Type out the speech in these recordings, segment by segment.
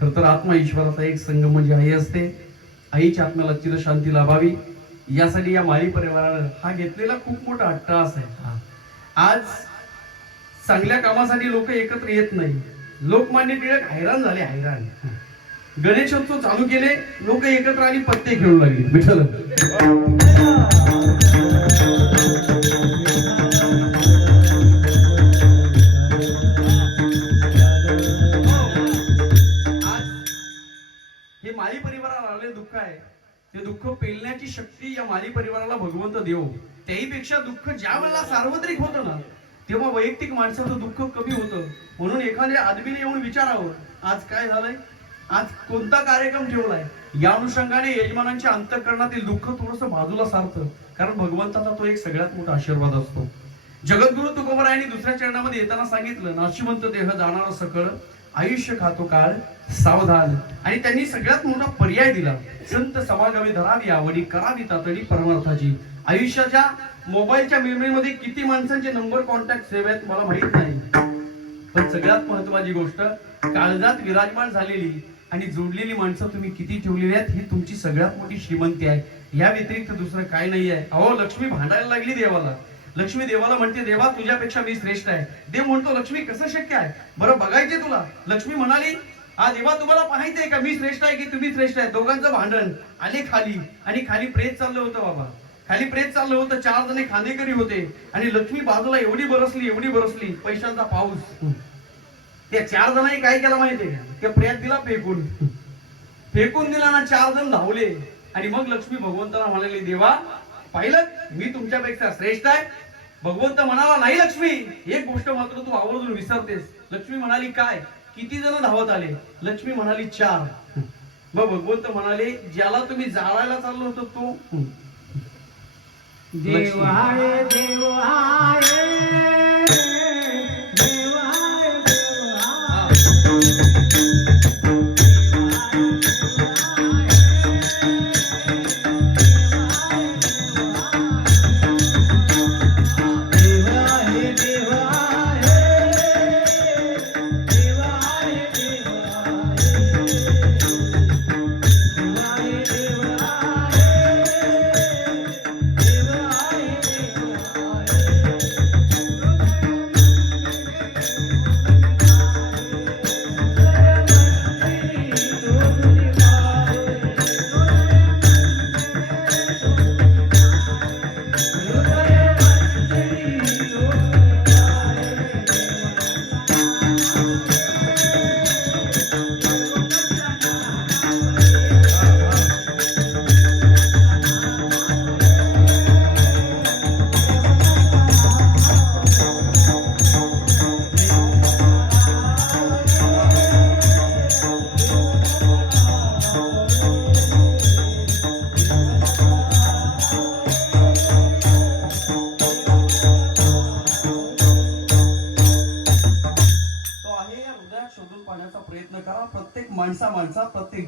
खर तर आत्मा ईश्वराचा एक संघ म्हणजे आई असते. आईच्या आत्म्याला चिरशांती लाभावी. यासाठी या माळी परिवारानं हा घेतलेला खूप मोठा अट्टहास आहे. आज चांगल्या कामासाठी लोक एकत्र येत नाही. लोकमान्य टिळक हैराण झाले हैराण. गणेशोत्सव चालू केले लोक एकत्र आली पत्ते खेळू लागले. विठ्ठल ते दुःख पेलण्याची शक्ती या माली परिवाराला भगवंत देव. त्याहीपेक्षा दुःख ज्या वेळेला सार्वत्रिक होतं ना तेव्हा वैयक्तिक माणसाचं दुःख कमी होतं. म्हणून एखाद्या आदमीने येऊन विचारावं आज काय झालंय? आज कोणता कार्यक्रम ठेवलाय? या अनुषंगाने यजमानांच्या अंतकरणातील दुःख थोडस बाजूला सारतं. कारण भगवंताचा तो एक सगळ्यात मोठा आशीर्वाद असतो. जगद्गुरु तुकोबरायांनी दुसऱ्या चरणामध्ये येताना सांगितलं नाशिवंत देह जाणार सकळ आयुष्य खातो काळ सावधान. आणि त्यांनी सगळ्यात मोठा पर्याय दिला. संत समागामी धरावी आवडी करावी तातडी परमार्थाची. आयुष्याच्या मोबाईलच्या मेमरीमध्ये किती माणसांचे नंबर कॉन्टॅक्ट सेव्ह आहेत मला माहीत नाही. पण सगळ्यात महत्वाची गोष्ट काळजात विराजमान झालेली आणि जोडलेली माणसं तुम्ही किती ठेवलेली आहेत ही तुमची सगळ्यात मोठी श्रीमंती आहे. या व्यतिरिक्त दुसरं काय नाही आहे अहो लक्ष्मी भांडायला लागली देवाला. लक्ष्मी देवाला म्हणते देवा तुझ्यापेक्षा मी श्रेष्ठ आहे. देव म्हणतो लक्ष्मी कसं शक्य आहे? बरं बघायचे तुला. लक्ष्मी म्हणाली हा देवा तुम्हाला पाहायचंय का? मी श्रेष्ठ आहे की तुम्ही श्रेष्ठ आहे? दोघांचं भांडण आले खाली आणि खाली प्रेत चाललं होतं बाबा. खाली प्रेत चाललं होतं चार जण खांदेकरी होते आणि लक्ष्मी बाजूला एवढी बरसली एवढी बरसली पैशांचा पाऊस. त्या चार जणांनी काय केलं माहितीये त्या प्रेत दिला फेकून. फेकून दिला ना चार जण धावले. आणि मग लक्ष्मी भगवंताला म्हणाले देवा पाहिलं मी तुमच्यापेक्षा श्रेष्ठ आहे भगवंत म्हणाला नाही लक्ष्मी एक गोष्ट मात्र तू आवर्जून विसरतेस. लक्ष्मी म्हणाली काय? किती जण धावत आले? लक्ष्मी म्हणाली चार. मग भगवंत म्हणाले ज्याला तुम्ही जाळायला चाललो होतो तो? देव आहे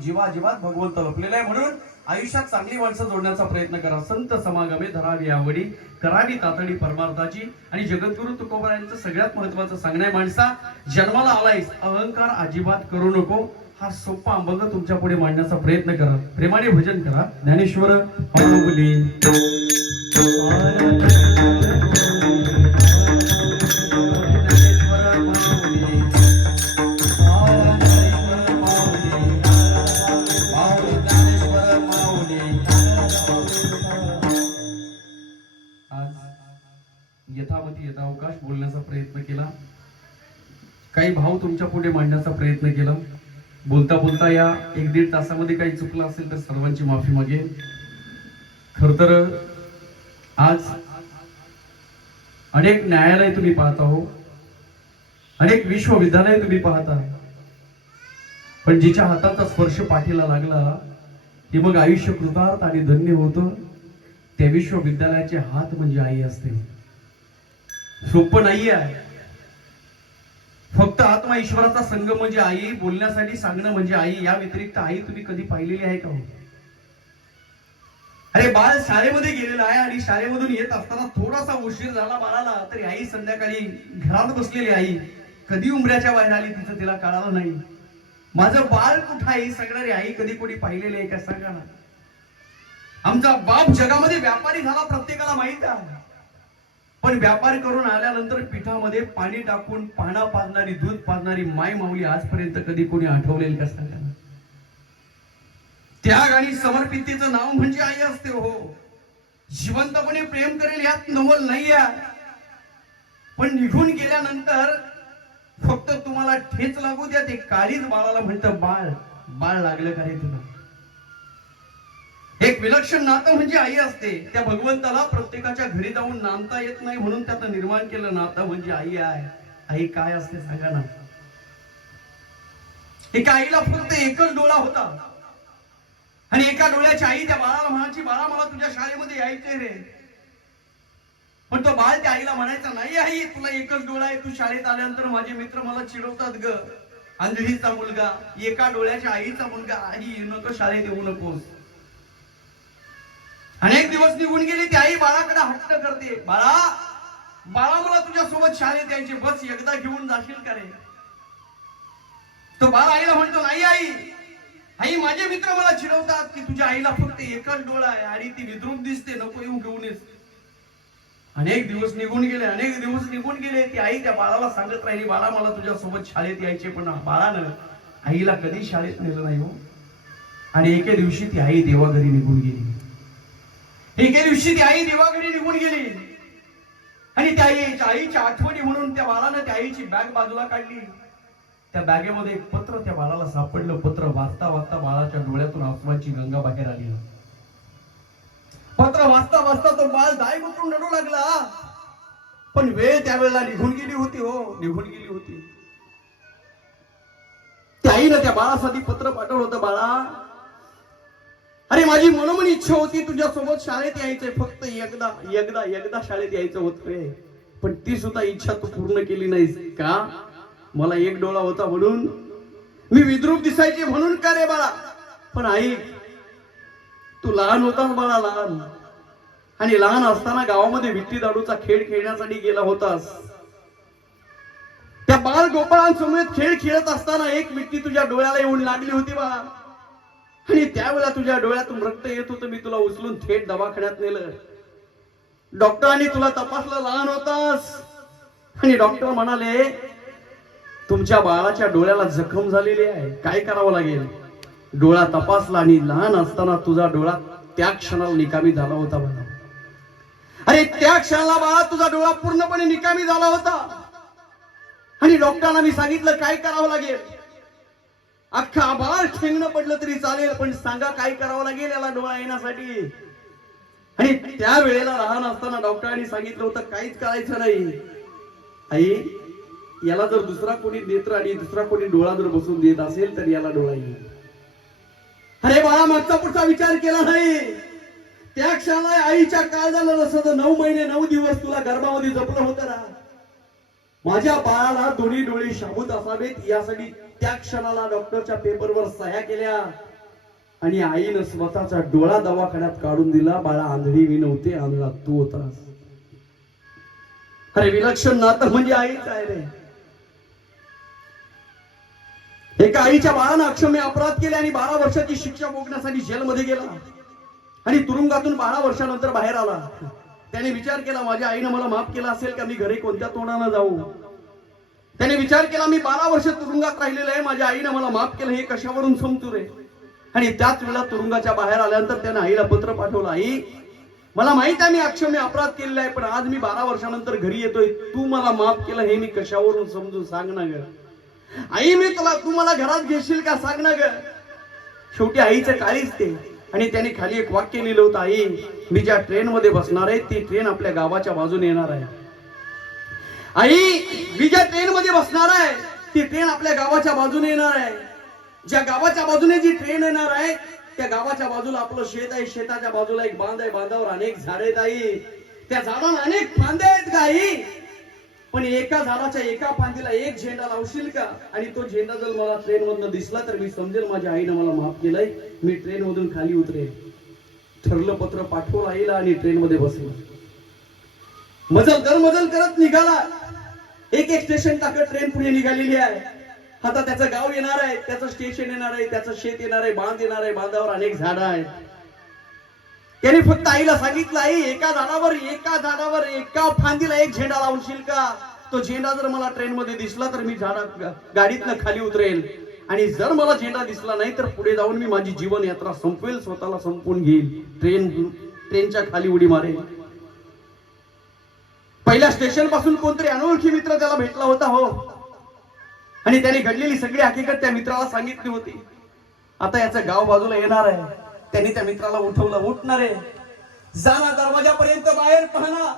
जीवा जीवात भगवंत लपलेला आहे म्हणून आयुष्यात चांगली माणसं जोडण्याचा प्रयत्न करा. संत समागमे धरावी आवडी करावी तातडी परमार्थाची आणि जगद्गुरु तुकोबरायांचं सगळ्यात महत्वाचं सांगण्या माणसा जन्माला आलायस अहंकार अजिबात करू नको. हा सोपा अंबग तुमच्यापुढे मांडण्याचा प्रयत्न करा. प्रेमाने भजन करा. ज्ञानेश्वर ज्ञानेश्वर तुमच्यापुढे मांडण्याचा प्रयत्न केला. बोलता बोलता या एक दीड तासामध्ये काही चुकलं असेल तर सर्वांची माफी मागेन खर तर आज अनेक न्यायालय तुम्ही पाहत आहो अनेक विश्वविद्यालय तुम्ही पाहता पण जिच्या हाताचा स्पर्श पाठीला लागला ते मग आयुष्य कृतार्थ आणि धन्य होतं त्या विश्वविद्यालयाचे हात म्हणजे आई असते. सोपं नाही आहे फक्त आत्मा ईश्वराचा संघ म्हणजे आई बोलण्यासाठी सांगणं म्हणजे आई या व्यतिरिक्त आई तुम्ही कधी पाहिलेली आहे का हो? अरे बाळ शाळेमध्ये गेलेला आहे आणि शाळेमधून येत असताना थोडासा उशीर झाला बाळाला तरी आई संध्याकाळी घरात बसलेली आई. कधी उंबऱ्याच्या बाहेर आली तिचं तिला कळालं नाही. माझं बाळ कुठं आहे? सांगणारी आई कधी कोणी पाहिलेली आहे का सांगा ना. आमचा बाप जगामध्ये व्यापारी झाला प्रत्येकाला माहीत आहे. पण व्यापार करून आल्यानंतर पिठामध्ये पाणी टाकून पाना पाजणारी दूध पाजणारी माय माऊली आजपर्यंत कधी कोणी आठवलेल का सांगा त्याग आणि समर्पितेचं नाव म्हणजे आई असते हो. जिवंतपणे प्रेम करेल यात नवल नाही पण निघून गेल्यानंतर फक्त तुम्हाला ठेच लागू द्या ते काळीच बाळाला म्हणतं बाळ बाळ लागलं का रे तुला? एक विलक्षण नातं म्हणजे आई असते. त्या भगवंताला प्रत्येकाच्या घरी जाऊन नांदता येत नाही म्हणून त्याचं निर्माण केलं नातं म्हणजे आई आहे. आई काय असते सांगा ना. एका आईला फक्त एकच डोळा होता. आणि एका डोळ्याची आई त्या बाळाला म्हणायची बाळा मला तुझ्या शाळेमध्ये यायचंय रे. पण तो बाळ त्या आईला म्हणायचा नाही आई तुला एकच डोळा आहे. तू शाळेत आल्यानंतर माझे मित्र मला चिडवतात ग. अंधळीचा मुलगा एका डोळ्याच्या आईचा मुलगा. आई येऊ नको शाळेत येऊ नकोस. अनेक दिवस निघून गेले ती आई बाळाकडे हट्ट करते. बाळा बाळा मला तुझ्या सोबत शाळेत यायचे बस एकदा घेऊन जाशील का रे? तो बाळ आईला म्हणतो नाही आई आई माझे मित्र मला चिडवतात की तुझ्या आईला फक्त एकच डोळा आहे आणि ती विद्रुप दिसते नको येऊन घेऊन येस. अनेक दिवस निघून गेले अनेक दिवस निघून गेले ती आई त्या बाळाला सांगत राहिली बाळा मला तुझ्या सोबत शाळेत यायचे पण बाळानं आईला कधी शाळेत नेलं नाही हो. आणि एके दिवशी ती आई देवाघरी निघून गेली. एके दिवशी ती आई देवाकडे निघून गेली. आणि त्या आईच्या आईच्या आठवणी म्हणून त्या बाळानं त्या आईची बॅग बाजूला काढली. त्या बॅगेमध्ये एक पत्र त्या बाळाला सापडलं. पत्र वाचता वाचता बाळाच्या डोळ्यातून आसमानची गंगा बाहेर आली. पत्र वाचता वाचता तो बाळ दाय गुतून रडू लागला. पण वेळ त्यावेळेला निघून गेली होती हो. निघून गेली होती. त्या आईनं त्या बाळासाठी पत्र पाठवलं होतं बाळा. अरे माझी मनोमन इच्छा होती तुझ्या सोबत शाळेत यायचंय. फक्त एकदा एकदा एकदा शाळेत यायचं होत रे पण ती सुद्धा इच्छा तू पूर्ण केली नाहीस का? मला एक डोळा होता म्हणून मी विद्रूप दिसायचे म्हणून का रे बाळा? पण आई तू लहान होतास बाळा लहान. आणि लहान असताना गावामध्ये विट्टी दाडूचा खेळ खेळण्यासाठी गेला होतास. त्या बाळ गोपाळांसमोर खेळ खेळत असताना एक विट्टी तुझ्या डोळ्याला येऊन लागली होती बाळा. आणि त्यावेळेला तुझ्या डोळ्यातून रक्त येत होतं मी तुला उचलून थेट दवाखान्यात नेलं. डॉक्टरांनी तुला तपासलं लहान होतास. आणि डॉक्टर म्हणाले तुमच्या बाळाच्या डोळ्याला जखम झालेली आहे. काय करावं लागेल? डोळा तपासला आणि लहान असताना तुझा डोळा त्या क्षणाला निकामी झाला होता मला अरे त्या क्षणाला बाळा तुझा डोळा पूर्णपणे निकामी झाला होता. आणि डॉक्टरांना मी सांगितलं काय करावं लागेल? अख्खा बाळ ठेंगणं पडलं तरी चालेल पण सांगा काय करावं लागेल याला डोळा येण्यासाठी? आणि त्या वेळेला लहान असताना डॉक्टरांनी सांगितलं होतं काहीच करायचं नाही. आई याला जर दुसरा कोणी नेत्र आणि दुसरा कोणी डोळा जर बसून देत असेल तर याला डोळा येईल. अरे बाळा मागचा पुढचा विचार केला नाही. त्या क्षणाला आईच्या काळ झालं नसतं तर नऊ महिने नऊ दिवस तुला गर्भामध्ये जपलं होतं ना माझ्या बाळाला दोन्ही डोळे शाबूत असावेत यासाठी त्या क्षणाला डॉक्टरच्या पेपरवर सह्या केल्या. आणि आईनं स्वतःचा डोळा दवाखान्यात काढून दिला. बाळा आंधळी मी नव्हते आंधळा तू होतास अरे विलक्षण नातं म्हणजे आईच आहे रे. एका आईच्या बाळानं अक्षम्य अपराध केले आणि बारा वर्षाची शिक्षा भोगण्यासाठी जेलमध्ये गेला. आणि तुरुंगातून बारा वर्षानंतर बाहेर आला. त्याने विचार केला माझ्या आईनं मला माफ केला असेल का? मी घरी कोणत्या तोंडानं जाऊ? त्याने विचार केला मी बारा वर्ष तुरुंगात राहिलेलं आहे. माझ्या आईनं मला माफ केलं हे कशावरून समजू रे आणि त्याच वेळेला तुरुंगाच्या बाहेर आल्यानंतर त्याने आईला पत्र पाठवलं आई मला माहीत आहे मी अक्षम्य अपराध केलेला आहे पण आज मी बारा वर्षानंतर घरी येतोय. तू मला माफ केलं हे मी कशावरून समजू सांग ना ग आई मी तुला तू मला घरात घेशील का? सांग ना ग. शेवटी आईचं काळीच ते. आणि त्याने खाली एक वाक्य लिहिलं होतं आई मी ज्या ट्रेन मध्ये बसणार आहे ती ट्रेन आपल्या गावाच्या बाजूने येणार आहे. आई मी ज्या ट्रेन मध्ये बसणार आहे ती ट्रेन आपल्या गावाच्या बाजूने येणार आहे. ज्या गावाच्या बाजूने जी ट्रेन येणार आहे त्या गावाच्या बाजूला आपलं शेत आहे शेताच्या बाजूला एक बांध आहे बांधावर अनेक झाडे आहेत आई. त्या झाडाला अनेक फांदे आहेत का आई? पण एका झाडाच्या एका फांदीला एक झेंडा लावशील का? आणि तो झेंडा जर मला ट्रेन मधनं दिसला तर मी समजेल माझ्या आईनं मला माफ केलंय. मी ट्रेन मधून खाली उतरेल ठरलं पत्र पाठवून आईला आणि ट्रेन मध्ये बसलो. मजल दर मजल करत निघाला. एक एक स्टेशन टाकत ट्रेन पुढे निघालेली आहे. आता त्याचं गाव येणार आहे त्याचं स्टेशन येणार आहे त्याचं शेत येणार आहे बांध येणार आहे बांधावर अनेक झाडं आहेत. त्याने फक्त आईला सांगितलं आई एका झाडावर एका झाडावर एका फांदीला एक झेंडा लावशील का तो झेंडा जर मला ट्रेन मध्ये दिसला तर मी झाडा गाडीतनं खाली उतरेल आणि जर मला झेंडा दिसला नाही तर पुढे जाऊन मी माझी जीवन यात्रा संपवेल स्वतःला संपवून घेईल. ट्रेन ट्रेनच्या खाली उडी मारेल. पहिल्या स्टेशनपासून कोणतरी अनोळखी मित्र त्याला भेटला होता हो. आणि त्याने घडलेली सगळी हकीकत त्या मित्राला सांगितली होती. आता याचं गाव बाजूला येणार आहे. त्यांनी त्या मित्राला उठवलं उठणारे जाना दरवाजापर्यंत बाहेर पाहना.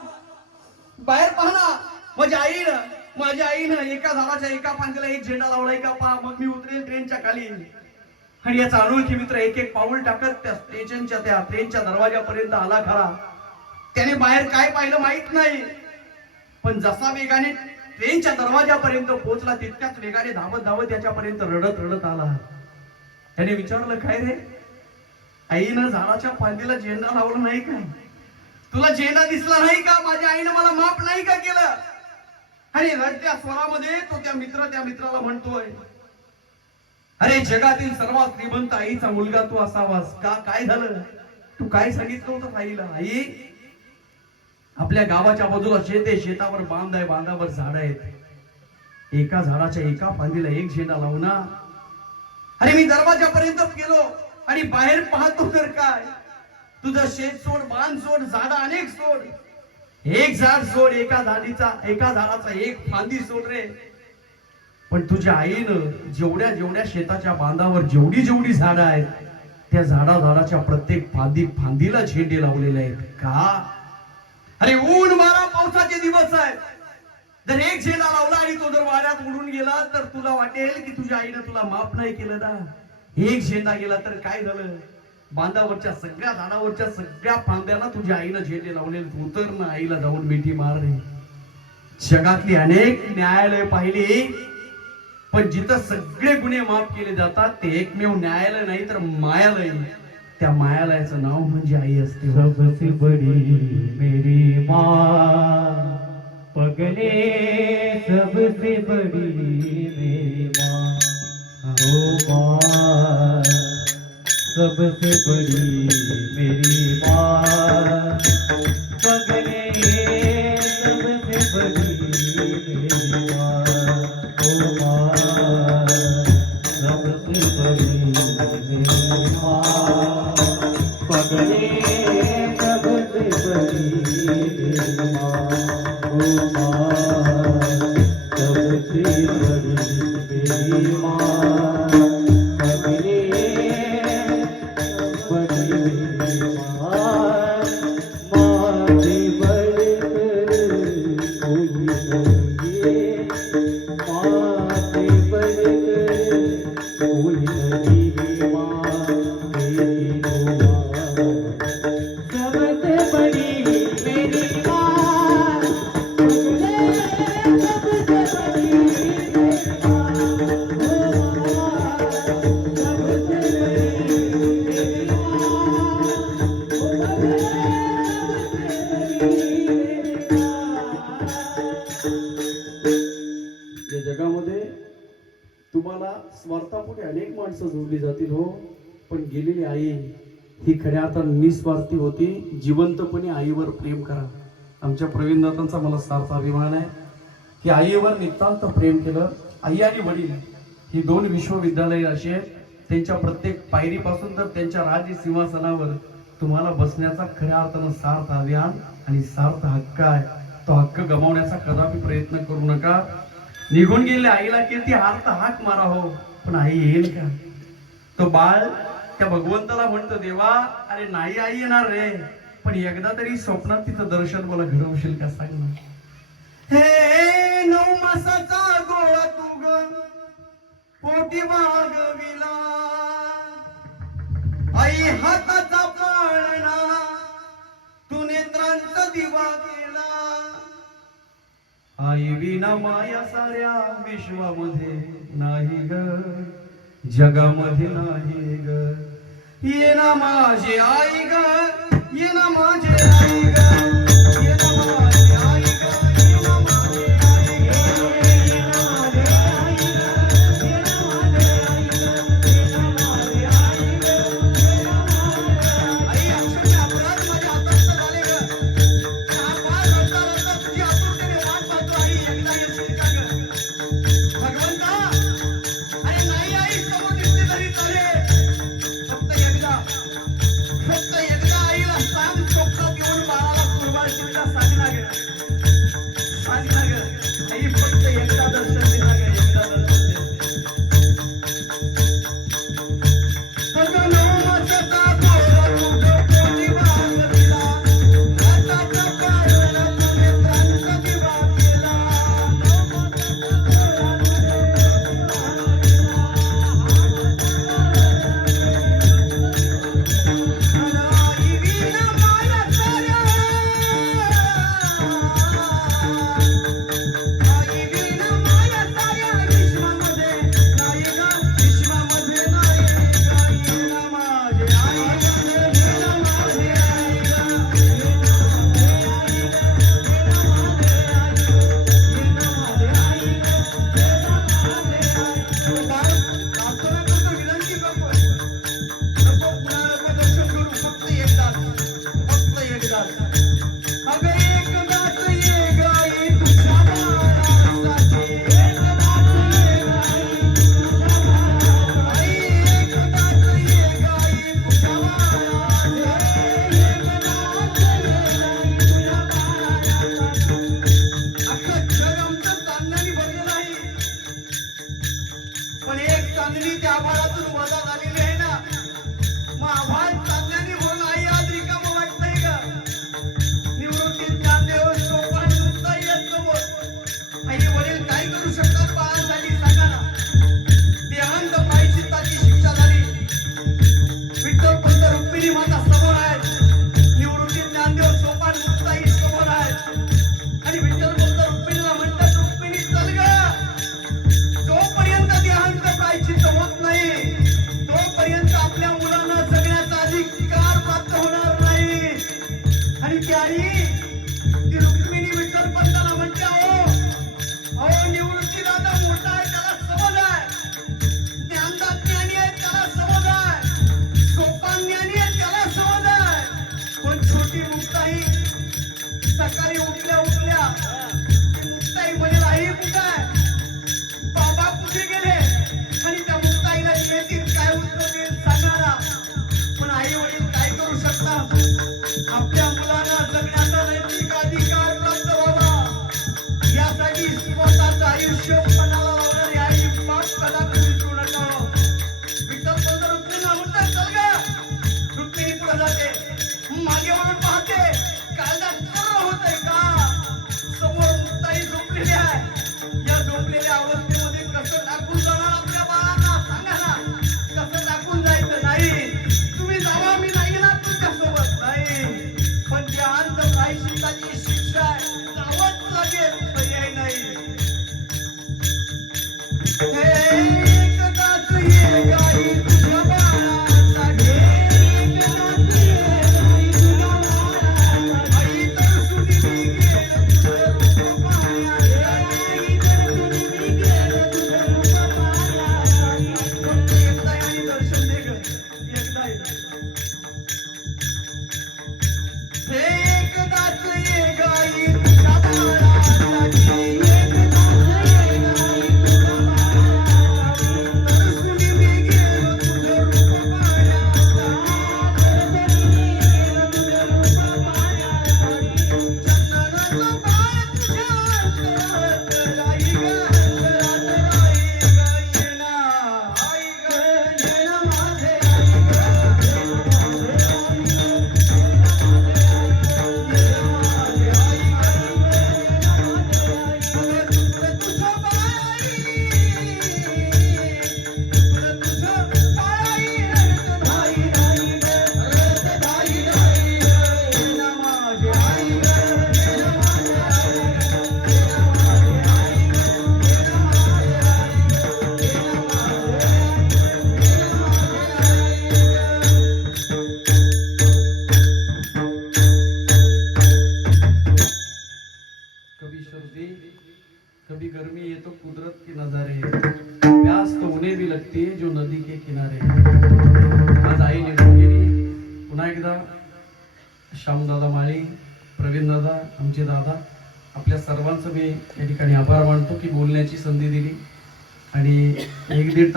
बाहेर पाहना. माझ्या आईनं माझ्या आईनं एका झाडाच्या एका फांदीला एक झेंडा लावला एका पा मग मी उतरेल ट्रेनच्या खाली. आणि याचा अनोळखी मित्र एक एक पाऊल टाकत त्या स्टेशनच्या त्या ट्रेनच्या दरवाजापर्यंत आला खरा. त्याने बाहेर काय पाहिलं माहीत नाही. पण जसा वेगाने ट्रेनच्या दरवाजापर्यंत पोहोचला तितक्याच वेगाने धावत धावत त्याच्यापर्यंत रडत रडत आला. त्याने विचारलं काय रे? आईनं झाडाच्या फांदीला झेंडा लावला नाही काय तुला झेंडा दिसला नाही का? माझ्या आईनं मला माफ नाही का केलं? आणि रडत्या स्वरामध्ये तो त्या मित्र त्या मित्राला म्हणतोय अरे जगातील सर्वात श्रीमंत आईचा मुलगा तू असावास का? काय झालं? तू काय सांगितलं होतं आईला आई आपल्या गावाच्या बाजूला शेत आहे शेतावर बांध आहे बांधावर झाड आहेत. एका झाडाच्या एका फांदीला एक झेंडा लावना अरे मी दरवाजापर्यंत गेलो. आणि बाहेर पाहतो तर काय? तुझं शेत सोड बांध सोड झाड अनेक सोड. एक झाड सोड एका झाडीचा एका झाडाचा एक फांदी सोड रे. पण तुझ्या आईनं जेवढ्या जेवढ्या शेताच्या बांधावर जेवढी जेवढी झाडं आहेत त्या झाडा झाडाच्या प्रत्येक फांदी फांदीला झेंडे लावलेले आहेत. का? अरे ऊन मारा पावसाचे दिवस आहेत. जर एक झेंडा लावला आणि तो जर वाऱ्यात उडून गेला तर तुला वाटेल की तुझ्या आईनं तुला माफ नाही केलं ना एक झेंडा गेला तर काय झालं? बांधावरच्या सगळ्या झाडावरच्या सगळ्या फांद्यांना तुझ्या आईनं झेंडे लावलेले तू उतर ना आईला जाऊन मिठी मार रे जगातली अनेक न्यायालय पाहिली पण जिथं सगळे गुन्हे माफ केले जातात ते एकमेव न्यायालय नाही तर मायालय. त्या मायालयाचं नाव म्हणजे आई असते. सबसे बड़ी मेरी माँ. पगले सबसे बड़ी मेरी माँ सबसे बड़ी मेरी माँ। आई ही खऱ्या अर्थानं निस्वार्थी होती. जिवंतपणे आईवर प्रेम करा. आमच्या प्रवीणनाथांचा मला सार्थ अभिमान आहे. की आईवर नितांत प्रेम केलं. आई आणि वडील ही दोन विश्वविद्यालय अशी आहेत. त्यांच्या प्रत्येक पायरीपासून तर त्यांच्या राज्य सिंहासनावर तुम्हाला बसण्याचा खऱ्या अर्थानं सार्थ अभियान आणि सार्थ हक्क आहे. तो हक्क गमावण्याचा कदापि प्रयत्न करू नका. निघून गेले आईला किती हात हाक मारा हो पण आई येईल का? तो बाळ त्या भगवंताला म्हणतो देवा अरे नाही आई येणार रे पण एकदा तरी स्वप्नात तिचं दर्शन मला घडवशील का सांग ना. हे नऊ मासाचा गोळा तू ग पोटी मागविला आई हाताचा पाळणा तू नेत्रांचा दिवा केला आई विना माया साऱ्या विश्वामध्ये नाही ग जगामध्ये नाही ग. ये ना माझे आई ग ये ना माझे आई ग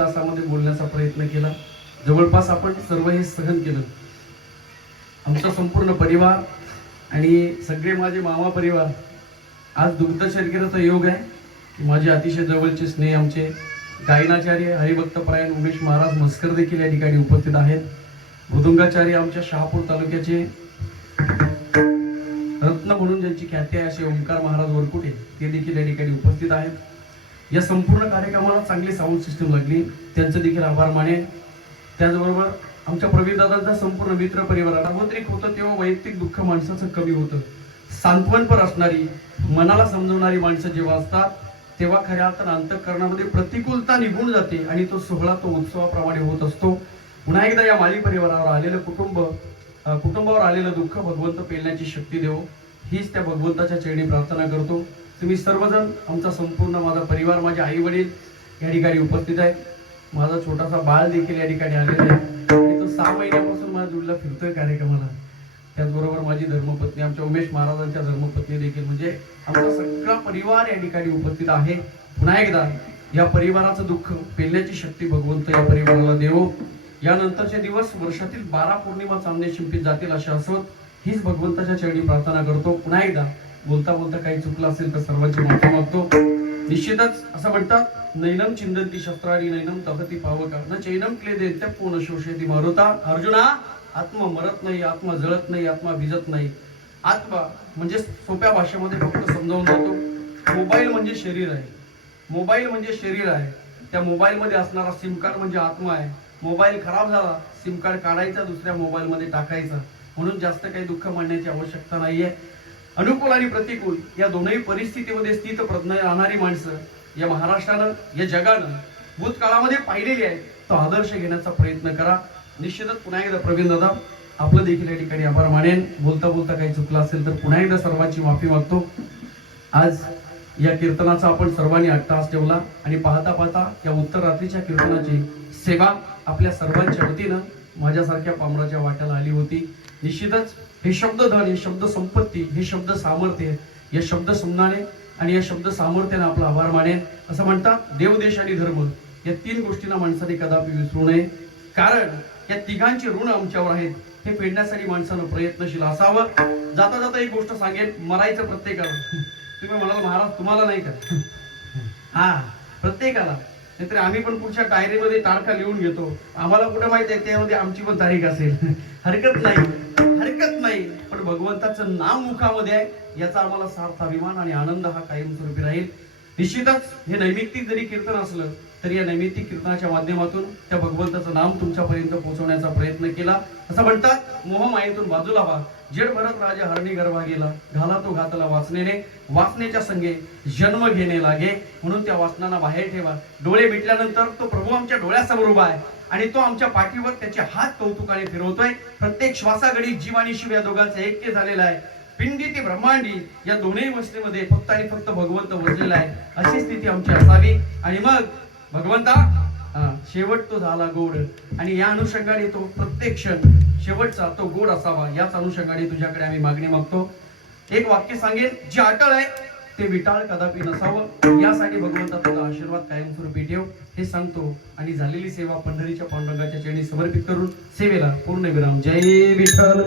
तासामध्ये बोलण्याचा प्रयत्न केला. जवळपास आपण सर्व हे सहन केलं. आमचा संपूर्ण परिवार आणि सगळे माझे मामा परिवार आज दुग्ध शर्कराचा योग आहे. की माझे अतिशय जवळचे स्नेह आमचे गायनाचार्य हरिभक्तपरायण उमेश महाराज मस्कर देखील या ठिकाणी उपस्थित आहेत. मृदुंगाचार्य आमच्या शहापूर तालुक्याचे रत्न म्हणून ज्यांची ख्याती आहे असे ओंकार महाराज वरकुटे ते देखील या ठिकाणी उपस्थित आहेत. या संपूर्ण कार्यक्रमाला चांगली साऊंड सिस्टीम लागली. त्यांचं देखील आभार मानेन. त्याचबरोबर आमच्या प्रवीण दादांचा संपूर्ण मित्र परिवार सार्वत्रिक होतं तेव्हा वैयक्तिक दुःख माणसाचं कमी होतं. सांत्वनपर असणारी मनाला समजवणारी माणसं जेव्हा असतात तेव्हा खऱ्या अर्थानं अंतकरणामध्ये प्रतिकूलता निघून जाते आणि तो सोहळा तो उत्सवाप्रमाणे होत असतो. पुन्हा एकदा या माळी परिवारावर आलेलं कुटुंब कुटुंबावर आलेलं दुःख भगवंत पेलण्याची शक्ती देव. हीच त्या भगवंताच्या चरणी प्रार्थना करतो. तुम्ही सर्वजण आमचा संपूर्ण माझा परिवार माझे आई वडील या ठिकाणी उपस्थित आहेत. माझा छोटासा बाळ देखील या ठिकाणी आलेला आहे. आणि तो सहा महिन्यापासून माझ्या जुळला फिरतोय कार्यक्रमाला. त्याचबरोबर माझी धर्मपत्नी आमच्या उमेश महाराजांच्या धर्मपत्नी देखील. म्हणजे आमचा सगळा परिवार या ठिकाणी उपस्थित आहे. पुन्हा एकदा या परिवाराचं दुःख पेलण्याची शक्ती भगवंत या परिवाराला देवो. यानंतरचे दिवस वर्षातील बारा पौर्णिमा चांदणे शिंपित जातील अशा असत हीच भगवंताच्या चरणी प्रार्थना करतो. पुन्हा एकदा बोलता बोलता काही चुकलं असेल तर सर्वांची माफी मागतो. निश्चितच असं म्हणतात नैनम चिंदती शस्त्रारी नैनम तहती पावका. न चैनम क्ले देत्या पूर्ण शोषेती मारुता. अर्जुना आत्मा मरत नाही आत्मा जळत नाही आत्मा भिजत नाही. आत्मा म्हणजे सोप्या भाषेमध्ये फक्त समजावून जातो. मोबाईल म्हणजे शरीर आहे. मोबाईल म्हणजे शरीर आहे. त्या मोबाईल मध्ये असणारा सिम कार्ड म्हणजे आत्मा आहे. मोबाईल खराब झाला सिम कार्ड काढायचा दुसऱ्या मोबाईल मध्ये टाकायचा. म्हणून जास्त काही दुःख मांडण्याची आवश्यकता नाहीये. अनुकूल आणि प्रतिकूल या दोनही परिस्थितीमध्ये स्थित प्रज्ञ राहणारी माणसं या महाराष्ट्रानं या जगानं भूतकाळामध्ये पाहिलेली आहे तो आदर्श घेण्याचा प्रयत्न करा. निश्चितच पुन्हा एकदा प्रवीण दादा आपलं देखील या ठिकाणी आभार मानेन. बोलता बोलता काही चुकलं असेल तर पुन्हा एकदा सर्वांची माफी मागतो. आज या कीर्तनाचा आपण सर्वांनी अट्टास ठेवला आणि पाहता पाहता या उत्तर रात्रीच्या कीर्तनाची सेवा आपल्या सर्वांच्या वतीनं माझ्यासारख्या पामराच्या वाट्याला आली होती. निश्चितच हे शब्द धन हे शब्द संपत्ती हे शब्द सामर्थ्य या शब्द सुमनाने आणि या शब्द सामर्थ्याने आपला आभार मानेन. असं म्हणतात देवदेश आणि धर्म या तीन गोष्टींना माणसाने कदापि विसरू नये. कारण या तिघांचे ऋण आमच्यावर आहेत हे फेडण्यासाठी माणसानं प्रयत्नशील असावं. जाता जाता एक गोष्ट सांगेन मरायचं प्रत्येकाला. तुम्ही म्हणाल महाराज तुम्हाला नाही का? हा प्रत्येकाला. नाहीतर आम्ही पण पुढच्या डायरीमध्ये तारखा लिहून घेतो. आम्हाला कुठं माहिती आहे त्यामध्ये आमची पण तारीख असेल. हरकत नाही हरकत नाही. पण भगवंताचं नाम मुखामध्ये आहे याचा आम्हाला सार्थ अभिमान आणि आनंद हा कायमस्वरूपी राहील. निश्चितच हे नैमित्तिक जरी कीर्तन असलं तरी या नैमित्तिक कीर्तनाच्या माध्यमातून त्या भगवंताचं नाम तुमच्यापर्यंत पोहोचवण्याचा प्रयत्न केला. असं म्हणतात मोह मायेतून बाजूला व्हा जेड भरत राजा हरणी गर्भा गेला. घाला तो घातला वाचनेने वाचनेच्या संगे जन्म घेणे लागे. म्हणून त्या वाचनांना बाहेर ठेवा. डोळे मिटल्यानंतर तो प्रभू आमच्या डोळ्यासमोर उभा आहे. आणि तो आमच्या पाठीवर त्याचे हात कौतुकाने फिरवतोय. प्रत्येक श्वासागडी जीव आणि शिव या दोघांचं ऐक्य झालेलं आहे. पिंडी ते ब्रह्मांडी या दोन्ही वस्तीमध्ये फक्त आणि फक्त भगवंत वसलेला आहे. अशी स्थिती आमची असावी. आणि मग भगवंता शेवट तो झाला गोड. आणि या अनुषंगाने तो प्रत्येक क्षण शेवटचा तो गोड असावा. याच अनुषंगाने तुझ्याकडे आम्ही मागणी मागतो. एक वाक्य सांगेल जे अटळ आहे ते विटाळ कदापि नसावं. यासाठी भगवंता तुझा आशीर्वाद कायमस्वरूपी ठेव हे सांगतो. आणि झालेली सेवा पंढरीच्या पांडुरंगाच्या चेणी समर्पित करून सेवेला पूर्ण विराम जय विठ्ठल.